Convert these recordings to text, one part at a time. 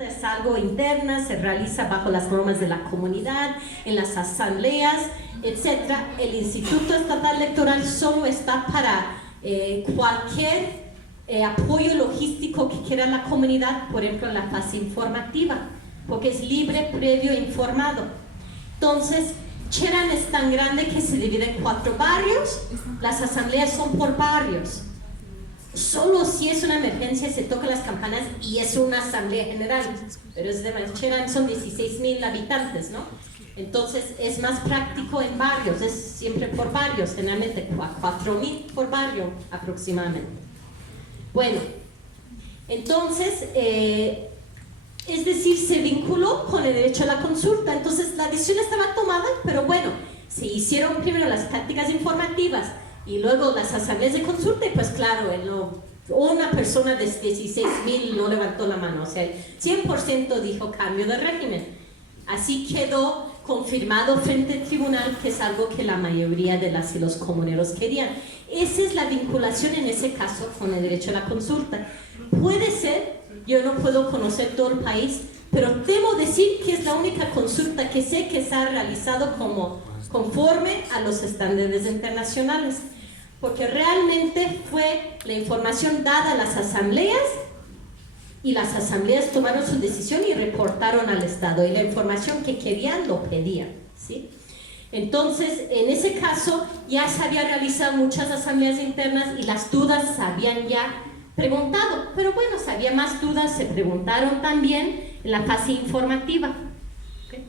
consulta es algo interna, se realiza bajo las normas de la comunidad, en las asambleas, etc. El Instituto Estatal Electoral solo está para cualquier apoyo logístico que quiera la comunidad, por ejemplo, en la fase informativa, porque es libre, previo, informado. Entonces, Cherán es tan grande que se divide en 4 barrios, las asambleas son por barrios. Solo si es una emergencia se tocan las campanas y es una asamblea general, pero es de Cherán son 16,000 habitantes, ¿no? Entonces es más práctico en barrios, es siempre por barrios, generalmente 4,000 por barrio aproximadamente. Bueno, entonces, es decir, se vinculó con el derecho a la consulta, entonces la decisión estaba tomada, pero bueno, se hicieron primero las prácticas informativas y luego las asambleas de consulta y pues claro, una persona de 16,000 no levantó la mano, o sea, el 100% dijo cambio de régimen. Así quedó confirmado frente al tribunal que es algo que la mayoría de las y los comuneros querían. Esa es la vinculación en ese caso con el derecho a la consulta. Puede ser, yo no puedo conocer todo el país, pero temo decir que es la única consulta que sé que se ha realizado conforme a los estándares internacionales, porque realmente fue la información dada a las asambleas y las asambleas tomaron su decisión y reportaron al Estado y la información que querían lo pedían, ¿sí? Entonces, en ese caso ya se habían realizado muchas asambleas internas y las dudas se habían ya preguntado, pero bueno, si había más dudas se preguntaron también en la fase informativa. ¿Okay?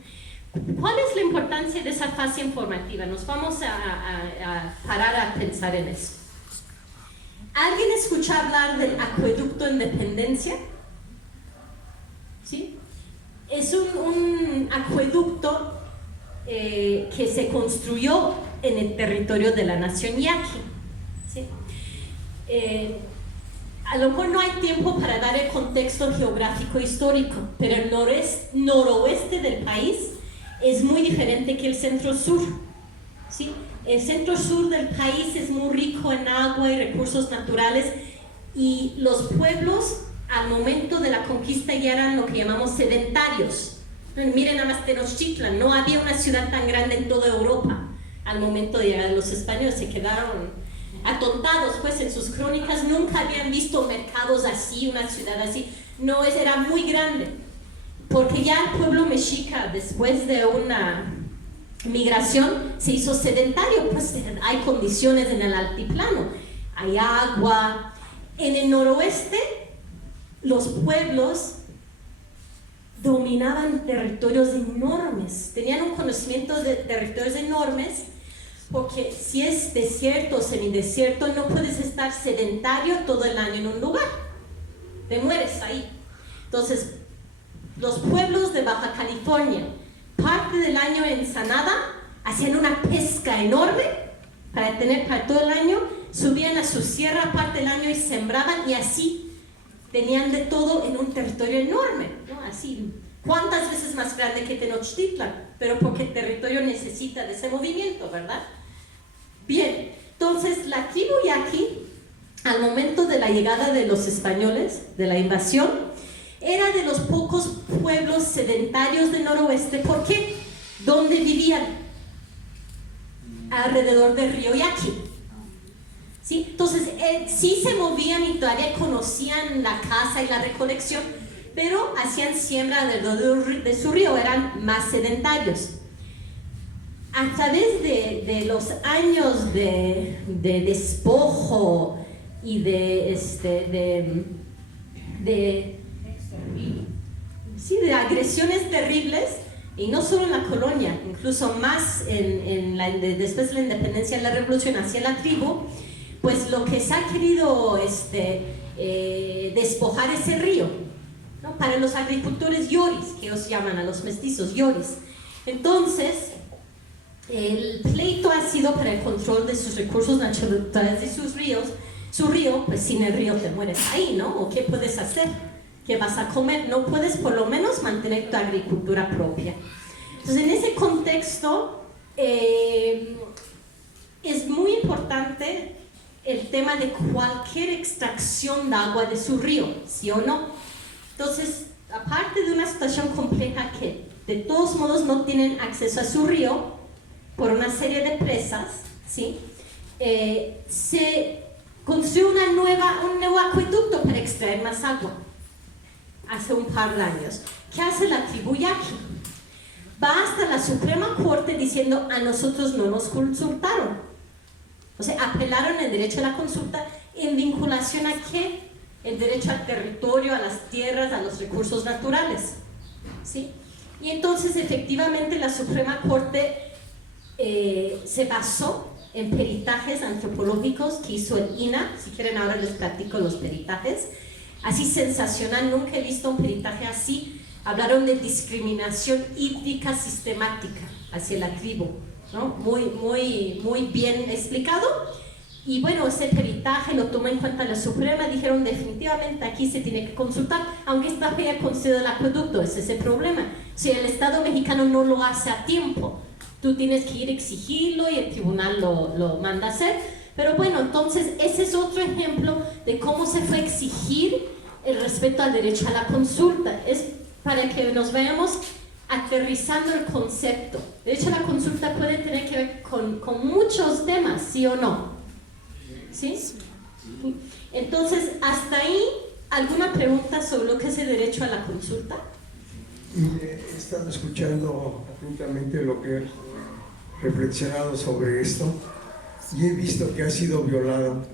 ¿Cuál es la importancia de esa fase informativa? Nos vamos a parar a pensar en eso. ¿Alguien escuchó hablar del acueducto Independencia? ¿Sí? Es un acueducto que se construyó en el territorio de la nación yaqui, ¿sí? A lo mejor no hay tiempo para dar el contexto geográfico histórico, pero el noroeste del país es muy diferente que el centro-sur, ¿sí? El centro-sur del país es muy rico en agua y recursos naturales y los pueblos al momento de la conquista ya eran lo que llamamos sedentarios. Miren nada más Tenochtitlan, no había una ciudad tan grande en toda Europa al momento de llegar los españoles, se quedaron atontados pues en sus crónicas, nunca habían visto mercados así, una ciudad así, no, era muy grande, porque ya el pueblo mexica después de una migración se hizo sedentario, pues hay condiciones en el altiplano, hay agua. En el noroeste los pueblos dominaban territorios enormes, tenían un conocimiento de territorios enormes, porque si es desierto o semidesierto no puedes estar sedentario todo el año en un lugar, te mueres ahí. Entonces los pueblos de Baja California parte del año en Ensenada hacían una pesca enorme para tener para todo el año, subían a su sierra parte del año y sembraban y así tenían de todo en un territorio enorme, ¿no? Así, ¿cuántas veces más grande que Tenochtitlan? Pero porque el territorio necesita de ese movimiento, ¿verdad? Bien, entonces la tribu yaqui, al momento de la llegada de los españoles, de la invasión, era de los pocos pueblos sedentarios del noroeste. ¿Por qué? ¿Dónde vivían? Alrededor del río Yaqui. ¿Sí? Entonces, sí se movían y todavía conocían la caza y la recolección, pero hacían siembra alrededor de su río, eran más sedentarios. A través de los años de despojo y de agresiones terribles, y no solo en la colonia, incluso más después de la independencia y la revolución hacia la tribu, pues lo que se ha querido despojar es el río, ¿no? Para los agricultores yoris, que ellos llaman a los mestizos yoris. Entonces, el pleito ha sido para el control de sus recursos naturales de sus ríos. Su río, pues sin el río te mueres ahí, ¿no? ¿O qué puedes hacer? ¿Qué vas a comer? No puedes por lo menos mantener tu agricultura propia. Entonces, en ese contexto, es muy importante el tema de cualquier extracción de agua de su río, ¿sí o no? Entonces, aparte de una situación compleja que de todos modos no tienen acceso a su río por una serie de presas, ¿sí? Se construyó un nuevo acueducto para extraer más agua hace un par de años. ¿Qué hace la tribu Yaqui? Va hasta la Suprema Corte diciendo a nosotros no nos consultaron. O sea, apelaron el derecho a la consulta en vinculación a ¿qué? El derecho al territorio, a las tierras, a los recursos naturales, ¿sí? Y entonces efectivamente la Suprema Corte se basó en peritajes antropológicos que hizo el INAH. Si quieren ahora les platico los peritajes, así sensacional, nunca he visto un peritaje así. Hablaron de discriminación hídrica sistemática hacia la tribu, ¿no? Muy bien explicado. Y bueno, ese peritaje lo tomó en cuenta la Suprema, dijeron definitivamente aquí se tiene que consultar, aunque está haya concedido el acueducto, ese es el problema. Si el Estado mexicano no lo hace a tiempo, tú tienes que ir a exigirlo y el tribunal lo manda a hacer. Pero bueno, entonces ese es otro ejemplo de cómo se fue a exigir el respeto al derecho a la consulta. Es para que nos vayamos aterrizando el concepto. El derecho a la consulta puede tener que ver con muchos temas, ¿sí o no? ¿Sí? Entonces, hasta ahí, ¿alguna pregunta sobre lo que es el derecho a la consulta? He estado escuchando atentamente lo que he reflexionado sobre esto y he visto que ha sido violado.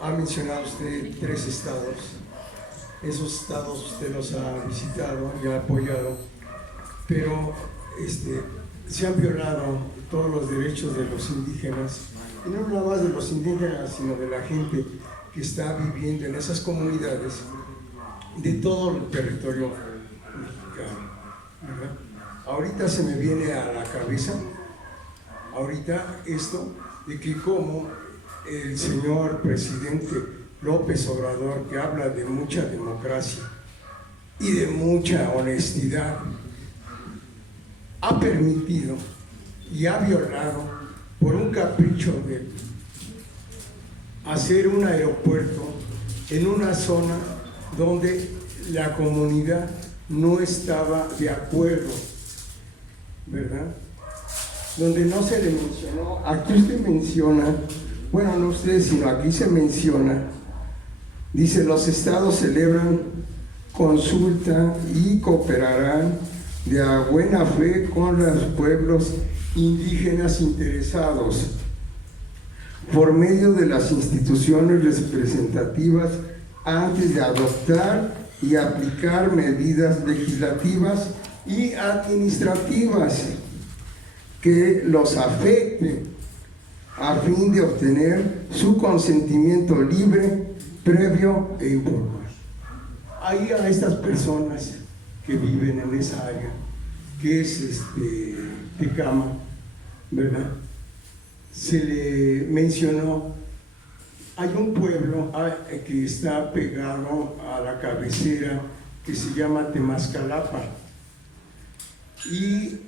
Ha mencionado usted 3 estados. Esos estados usted los ha visitado y ha apoyado, pero se han violado todos los derechos de los indígenas, y no nada más de los indígenas, sino de la gente que está viviendo en esas comunidades de todo el territorio mexicano, ¿verdad? Ahorita se me viene a la cabeza, esto de que como el señor presidente López Obrador, que habla de mucha democracia y de mucha honestidad, ha permitido y ha violado por un capricho de hacer un aeropuerto en una zona donde la comunidad no estaba de acuerdo, ¿verdad? Donde no se le mencionó, aquí usted menciona, bueno, no usted, sino aquí se menciona, dice, los estados celebran consulta y cooperarán de a buena fe con los pueblos indígenas interesados por medio de las instituciones representativas antes de adoptar y aplicar medidas legislativas y administrativas que los afecten a fin de obtener su consentimiento libre, previo e informado. Ahí a estas personas que viven en esa área, que es Tecama, ¿verdad? Se le mencionó, hay un pueblo que está pegado a la cabecera que se llama Temascalapa, y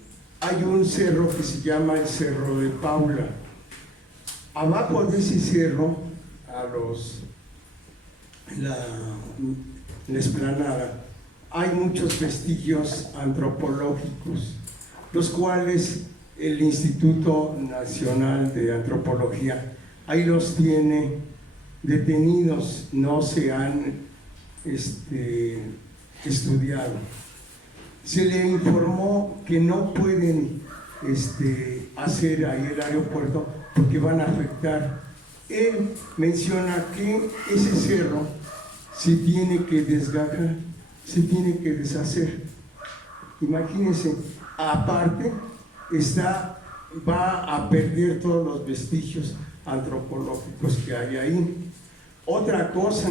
hay un cerro que se llama el Cerro de Paula. Abajo de ese cerro, la explanada, hay muchos vestigios antropológicos, los cuales el Instituto Nacional de Antropología ahí los tiene detenidos, no se han estudiado. Se le informó que no pueden hacer ahí el aeropuerto porque van a afectar. Él menciona que ese cerro se tiene que desgajar, se tiene que deshacer. Imagínense, aparte va a perder todos los vestigios antropológicos que hay ahí. Otra cosa,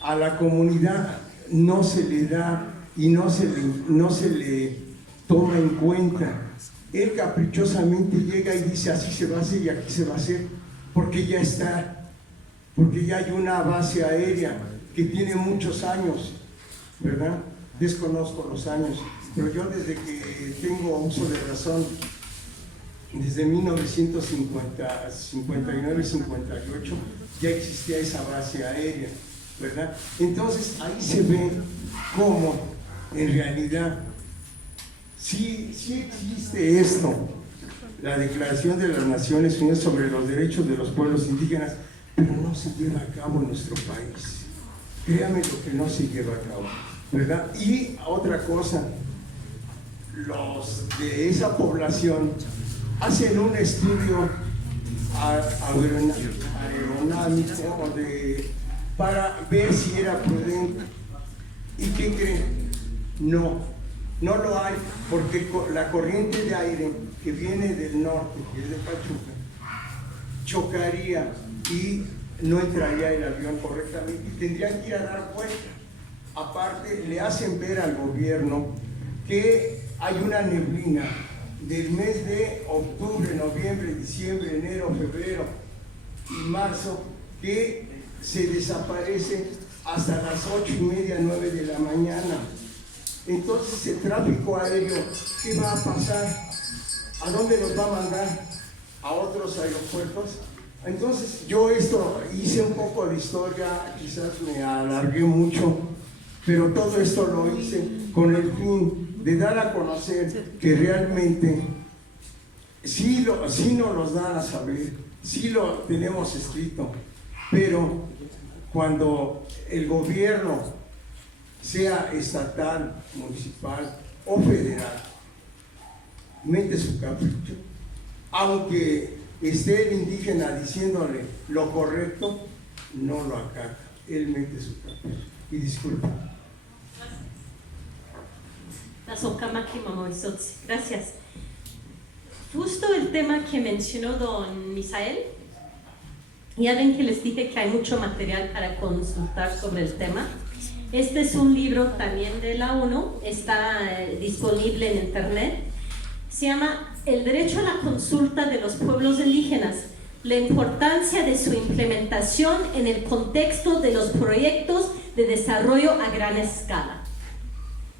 a la comunidad no se le da y no se le toma en cuenta. Él caprichosamente llega y dice así se va a hacer y aquí se va a hacer, porque ya hay una base aérea que tiene muchos años, ¿verdad? Desconozco los años, pero yo desde que tengo uso de razón, desde 1959-58, ya existía esa base aérea, ¿verdad? Entonces ahí se ve cómo en realidad, sí existe esto, la Declaración de las Naciones Unidas sobre los Derechos de los Pueblos Indígenas, pero no se lleva a cabo en nuestro país. Créame lo que no se lleva a cabo, ¿verdad? Y otra cosa, los de esa población hacen un estudio aeronáutico para ver si era prudente. ¿Y qué creen? No lo hay, porque la corriente de aire que viene del norte, que es de Pachuca, chocaría y no entraría el avión correctamente y tendrían que ir a dar vuelta. Aparte, le hacen ver al gobierno que hay una neblina del mes de octubre, noviembre, diciembre, enero, febrero y marzo que se desaparece hasta las 8:30, 9 de la mañana. Entonces el tráfico aéreo, ¿qué va a pasar? ¿A dónde nos va a mandar? ¿A otros aeropuertos? Entonces yo hice un poco de historia, quizás me alargué mucho, pero todo esto lo hice con el fin de dar a conocer que realmente sí nos los dan a saber, sí lo tenemos escrito, pero cuando el gobierno, sea estatal, municipal o federal, mete su capricho, aunque esté el indígena diciéndole lo correcto, no lo acata, él mete su capricho. Y disculpa. Gracias. Justo el tema que mencionó don Misael, ya ven que les dije que hay mucho material para consultar sobre el tema. Este es un libro también de la ONU, está disponible en internet. Se llama El derecho a la consulta de los pueblos indígenas, la importancia de su implementación en el contexto de los proyectos de desarrollo a gran escala.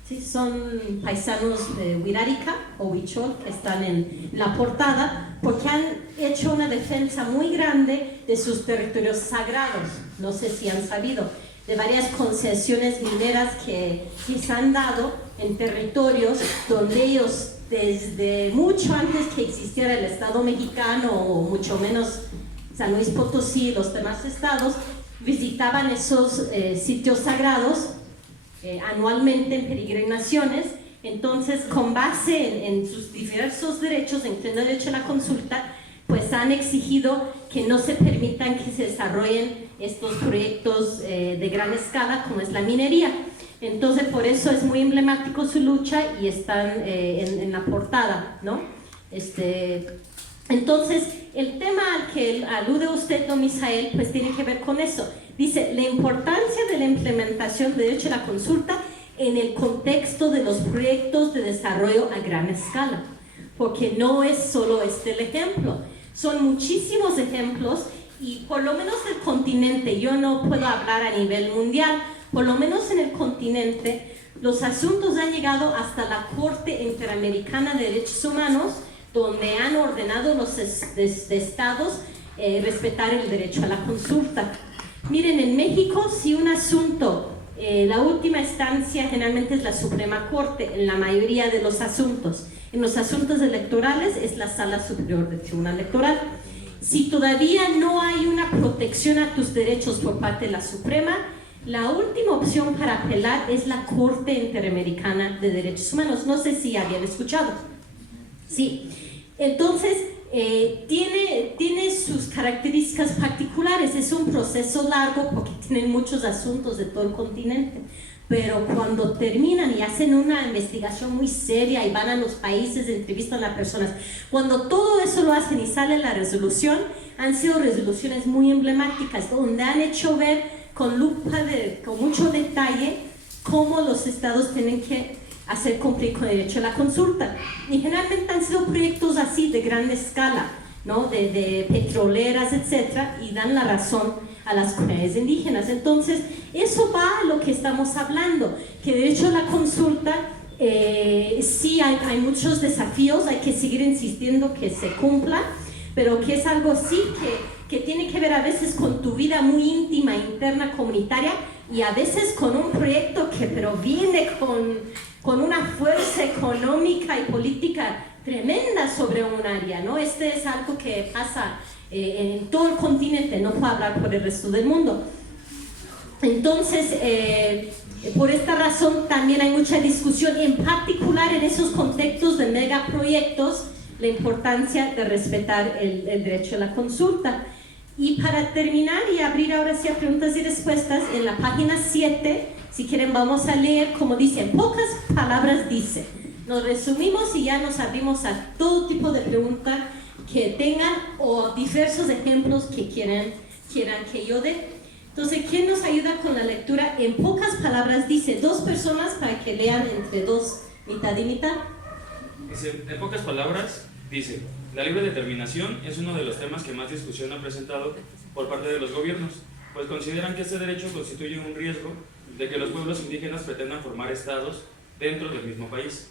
Sí, son paisanos de Wirrárica o Huichol que están en la portada porque han hecho una defensa muy grande de sus territorios sagrados. No sé si han sabido de varias concesiones mineras que se han dado en territorios donde ellos, desde mucho antes que existiera el Estado mexicano o mucho menos San Luis Potosí y los demás estados, visitaban esos sitios sagrados anualmente en peregrinaciones. Entonces, con base en sus diversos derechos, incluyendo el derecho a la consulta, pues han exigido que no se permitan que se desarrollen estos proyectos de gran escala como es la minería. Entonces, por eso es muy emblemático su lucha y están en la portada, ¿no? Entonces, el tema al que alude usted, don Misael, pues tiene que ver con eso. Dice, la importancia de la implementación del derecho a la consulta en el contexto de los proyectos de desarrollo a gran escala, porque no es solo el ejemplo, son muchísimos ejemplos y por lo menos el continente, yo no puedo hablar a nivel mundial, por lo menos en el continente, los asuntos han llegado hasta la Corte Interamericana de Derechos Humanos, donde han ordenado los estados respetar el derecho a la consulta. Miren, en México, si un asunto, la última instancia generalmente es la Suprema Corte, en la mayoría de los asuntos. En los asuntos electorales es la Sala Superior del Tribunal Electoral. Si todavía no hay una protección a tus derechos por parte de la Suprema, la última opción para apelar es la Corte Interamericana de Derechos Humanos. No sé si habían escuchado. Sí. Entonces, tiene sus características particulares. Es un proceso largo porque tienen muchos asuntos de todo el continente. Pero cuando terminan y hacen una investigación muy seria y van a los países, entrevistan a las personas, cuando todo eso lo hacen y sale la resolución, han sido resoluciones muy emblemáticas, donde han hecho ver con lupa, con mucho detalle, cómo los estados tienen que hacer cumplir con el derecho a la consulta. Y generalmente han sido proyectos así, de gran escala, ¿no? de petroleras, etcétera, y dan la razón a las comunidades indígenas. Entonces, eso va a lo que estamos hablando, que de hecho la consulta, sí hay muchos desafíos, hay que seguir insistiendo que se cumpla, pero que es algo así que tiene que ver a veces con tu vida muy íntima, interna, comunitaria, y a veces con un proyecto que pero viene con una fuerza económica y política tremenda sobre un área, ¿no? Este es algo que pasa en todo el continente, no puedo hablar por el resto del mundo. Entonces, por esta razón también hay mucha discusión, en particular en esos contextos de megaproyectos, la importancia de respetar el derecho a la consulta. Y para terminar y abrir ahora sí a preguntas y respuestas, en la página 7, si quieren vamos a leer, como dice, en pocas palabras dice. Nos resumimos y ya nos abrimos a todo tipo de preguntas que tengan o diversos ejemplos que quieran que yo dé. Entonces, ¿quién nos ayuda con la lectura? En pocas palabras dice, 2 personas para que lean entre 2, mitad y mitad. Dice, en pocas palabras, dice, la libre determinación es uno de los temas que más discusión ha presentado por parte de los gobiernos, pues consideran que este derecho constituye un riesgo de que los pueblos indígenas pretendan formar estados dentro del mismo país.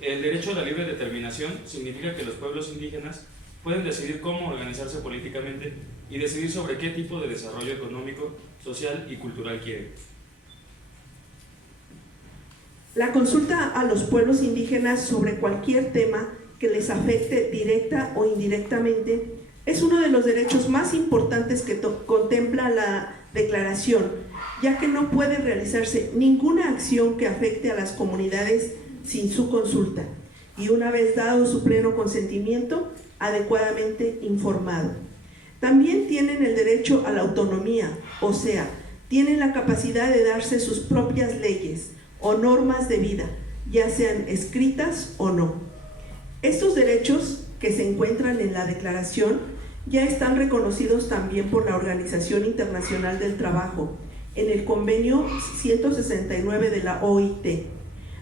El derecho a la libre determinación significa que los pueblos indígenas pueden decidir cómo organizarse políticamente y decidir sobre qué tipo de desarrollo económico, social y cultural quieren. La consulta a los pueblos indígenas sobre cualquier tema que les afecte directa o indirectamente es uno de los derechos más importantes que contempla la Declaración, ya que no puede realizarse ninguna acción que afecte a las comunidades sin su consulta y una vez dado su pleno consentimiento, adecuadamente informado. También tienen el derecho a la autonomía, o sea, tienen la capacidad de darse sus propias leyes o normas de vida, ya sean escritas o no. Estos derechos que se encuentran en la Declaración ya están reconocidos también por la Organización Internacional del Trabajo, en el convenio 169 de la OIT,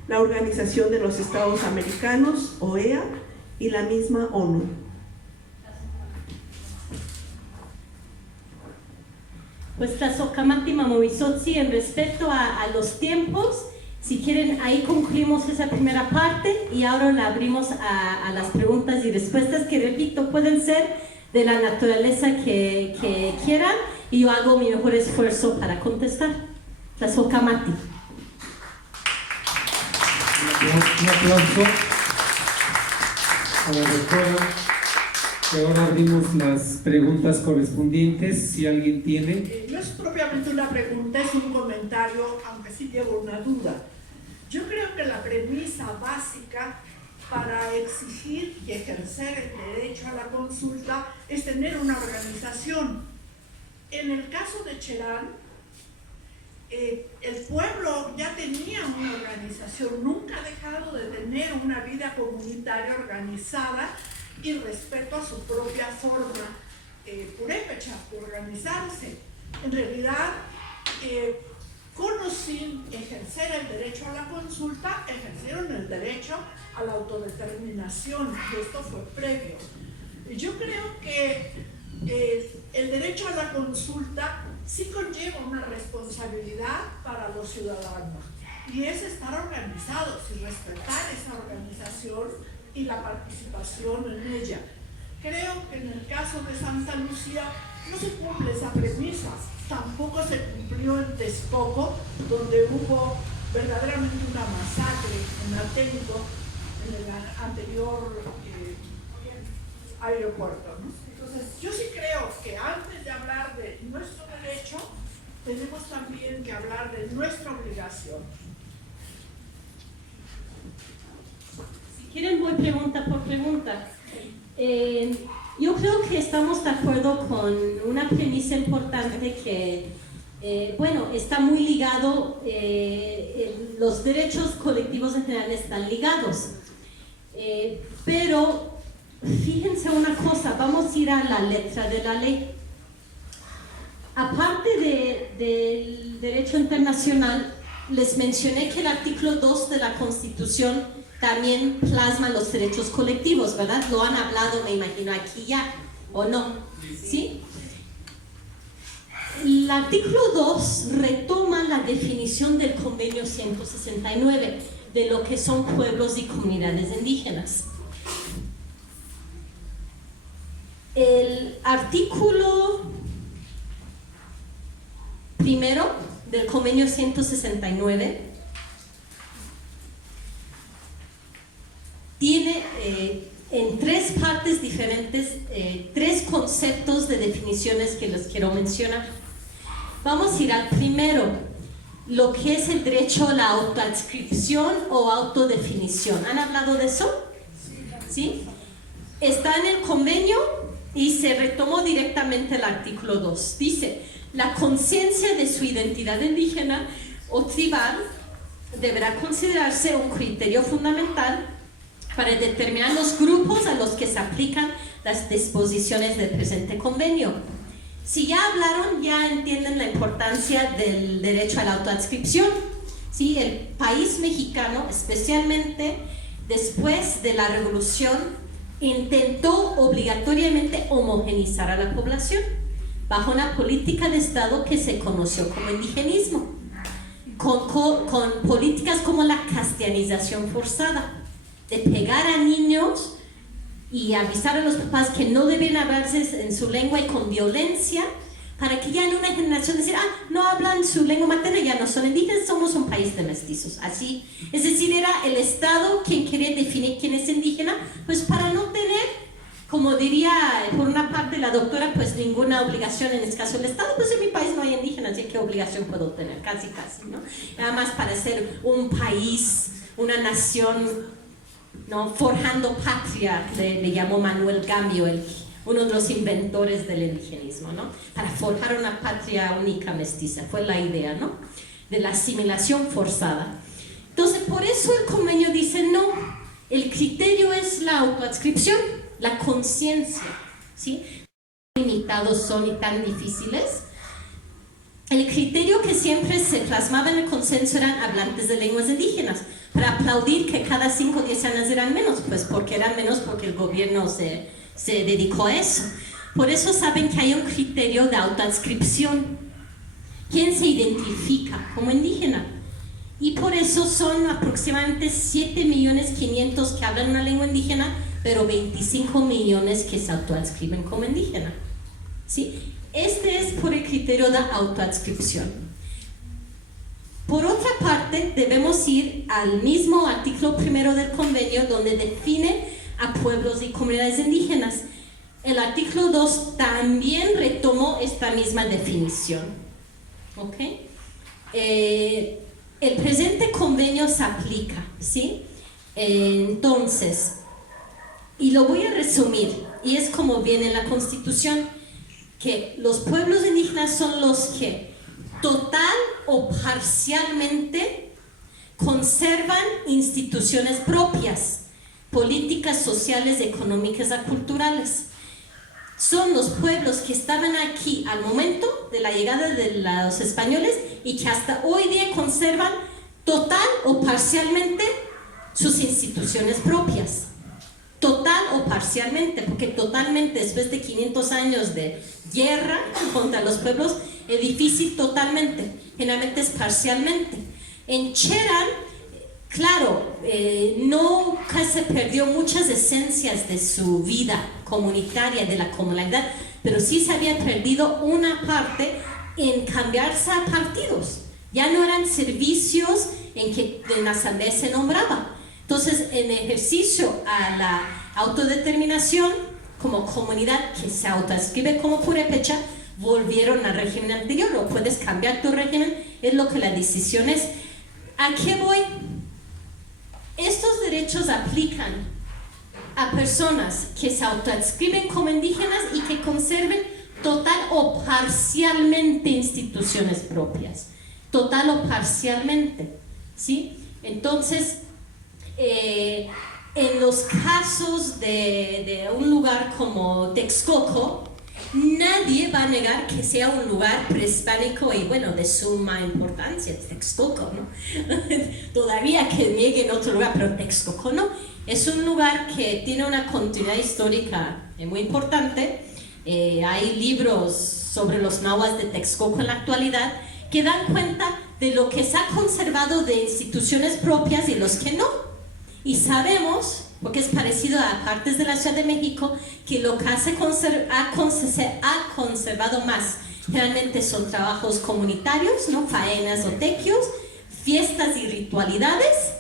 la Organización de los Estados Americanos, OEA, y la misma ONU. Pues Tlazocamati Mamovisotsi, en respecto a los tiempos, si quieren, ahí concluimos esa primera parte y ahora la abrimos a las preguntas y respuestas que, repito, pueden ser de la naturaleza que quieran y yo hago mi mejor esfuerzo para contestar. Tlazocamati. Un aplauso a la doctora. Y ahora abrimos las preguntas correspondientes, si alguien tiene. No es propiamente una pregunta, es un comentario, aunque sí llevo una duda. Yo creo que la premisa básica para exigir y ejercer el derecho a la consulta es tener una organización. En el caso de Cherán, el pueblo ya tenía una organización, nunca ha dejado de tener una vida comunitaria organizada y respeto a su propia forma purépecha de organizarse. En realidad, con o sin ejercer el derecho a la consulta, ejercieron el derecho a la autodeterminación, y esto fue previo. Yo creo que el derecho a la consulta sí conlleva una responsabilidad para los ciudadanos, y es estar organizados y respetar esa organización y la participación en ella. Creo que en el caso de Santa Lucía no se cumple esa premisa, tampoco se cumplió en Texcoco, donde hubo verdaderamente una masacre en Atenco, en el anterior aeropuerto, ¿no? Entonces, yo sí creo que antes de hablar de nuestro derecho, tenemos también que hablar de nuestra obligación. Si quieren, voy pregunta por pregunta. Yo creo que estamos de acuerdo con una premisa importante que, bueno, está muy ligado, los derechos colectivos en general están ligados. Pero fíjense una cosa, vamos a ir a la letra de la ley. Aparte del derecho internacional, les mencioné que el artículo 2 de la Constitución también plasma los derechos colectivos, ¿verdad? Lo han hablado, me imagino, aquí ya, ¿o no? ¿Sí? El artículo 2 retoma la definición del convenio 169 de lo que son pueblos y comunidades indígenas. El artículo primero del convenio 169 tiene en 3 partes diferentes 3 conceptos de definiciones que les quiero mencionar. Vamos a ir al primero, lo que es el derecho a la autoadscripción o autodefinición. ¿Han hablado de eso? ¿Sí? Está en el convenio y se retomó directamente el artículo 2. Dice, la conciencia de su identidad indígena o tribal deberá considerarse un criterio fundamental para determinar los grupos a los que se aplican las disposiciones del presente convenio. Si ya hablaron, ya entienden la importancia del derecho a la autoadscripción. ¿Sí? El país mexicano, especialmente después de la revolución, intentó obligatoriamente homogeneizar a la población bajo una política de Estado que se conoció como indigenismo, con políticas como la castellanización forzada, de pegar a niños y avisar a los papás que no deben hablarse en su lengua y con violencia, para que ya en una generación decir, no hablan su lengua materna, ya no son indígenas, somos un país de mestizos. Así, es decir, era el Estado quien quería definir quién es indígena, pues para no tener, como diría por una parte la doctora, pues ninguna obligación en este caso del Estado, pues en mi país no hay indígenas, así ¿qué obligación puedo tener? Casi, ¿no? Nada más para ser un país, una nación, ¿no? Forjando patria, le llamó Manuel Gambio, uno de los inventores del indigenismo, ¿no? Para forjar una patria única mestiza, fue la idea, ¿no? De la asimilación forzada. Entonces, por eso el convenio dice, no, el criterio es la autoadscripción, la conciencia, ¿sí? Limitados son y tan difíciles. El criterio que siempre se plasmaba en el consenso eran hablantes de lenguas indígenas, para aplaudir que cada 5 o 10 años eran menos, pues porque eran menos porque el gobierno se dedicó a eso. Por eso saben que hay un criterio de autoadscripción. ¿Quién se identifica como indígena? Y por eso son aproximadamente 7.500.000 que hablan una lengua indígena, pero 25 millones que se autoadscriben como indígena. ¿Sí? Este es por el criterio de autoadscripción. Por otra parte, debemos ir al mismo artículo 1 del convenio, donde define a pueblos y comunidades indígenas. El artículo 2 también retomó esta misma definición. ¿Ok? El presente convenio se aplica, ¿sí? Entonces, y lo voy a resumir, y es como viene en la Constitución, que los pueblos indígenas son los que total o parcialmente conservan instituciones propias, políticas sociales, económicas y culturales. Son los pueblos que estaban aquí al momento de la llegada de los españoles y que hasta hoy día conservan total o parcialmente sus instituciones propias. Total o parcialmente, porque totalmente después de 500 años de guerra contra los pueblos es difícil totalmente, generalmente es parcialmente. En Cherán, claro, nunca se perdió muchas esencias de su vida comunitaria, de la comunidad, pero sí se había perdido una parte en cambiarse a partidos. Ya no eran servicios en que en la asamblea se nombraba. Entonces, en ejercicio a la autodeterminación, como comunidad que se autoadscribe como purépecha, volvieron al régimen anterior, o puedes cambiar tu régimen, es lo que la decisión es. ¿A qué voy? Estos derechos aplican a personas que se autoadscriben como indígenas y que conserven total o parcialmente instituciones propias. Total o parcialmente, ¿sí? Entonces, en los casos de un lugar como Texcoco, nadie va a negar que sea un lugar prehispánico y bueno, de suma importancia, Texcoco, ¿no? Todavía que niegue en otro lugar, pero Texcoco no. Es un lugar que tiene una continuidad histórica muy importante. Hay libros sobre los nahuas de Texcoco en la actualidad que dan cuenta de lo que se ha conservado de instituciones propias y los que no. Y sabemos, porque es parecido a partes de la Ciudad de México, que lo que ha conservado más Generalmente son trabajos comunitarios, ¿no? Faenas o tequios, fiestas y ritualidades,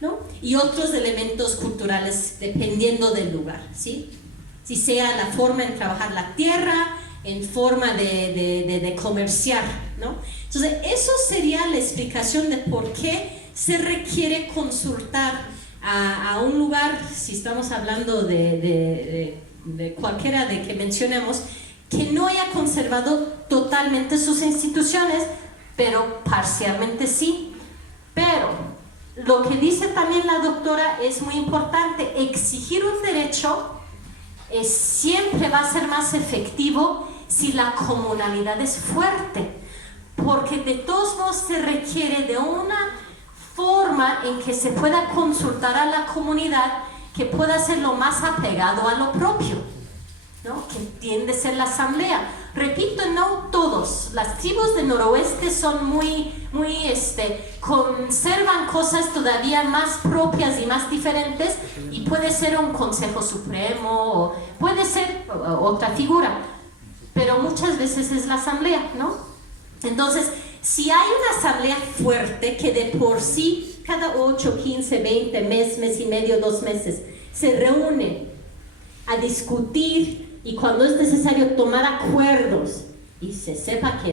¿no? Y otros elementos culturales dependiendo del lugar, ¿sí? Si sea la forma en trabajar la tierra, en forma de comerciar, ¿no? Entonces, eso sería la explicación de por qué se requiere consultar a un lugar, si estamos hablando de cualquiera de que mencionemos, que no haya conservado totalmente sus instituciones, pero parcialmente sí. Pero lo que dice también la doctora es muy importante: exigir un derecho siempre va a ser más efectivo si la comunalidad es fuerte, porque de todos modos se requiere de una forma en que se pueda consultar a la comunidad que pueda ser lo más apegado a lo propio, ¿no? Que tiende a ser la asamblea. Repito, no todos. Las tribus del noroeste son muy conservan cosas todavía más propias y más diferentes, y puede ser un consejo supremo o puede ser otra figura, pero muchas veces es la asamblea, ¿no? Entonces, si hay una asamblea fuerte que de por sí cada 8, 15, 20, mes y medio, 2 meses se reúne a discutir, y cuando es necesario tomar acuerdos y se sepa que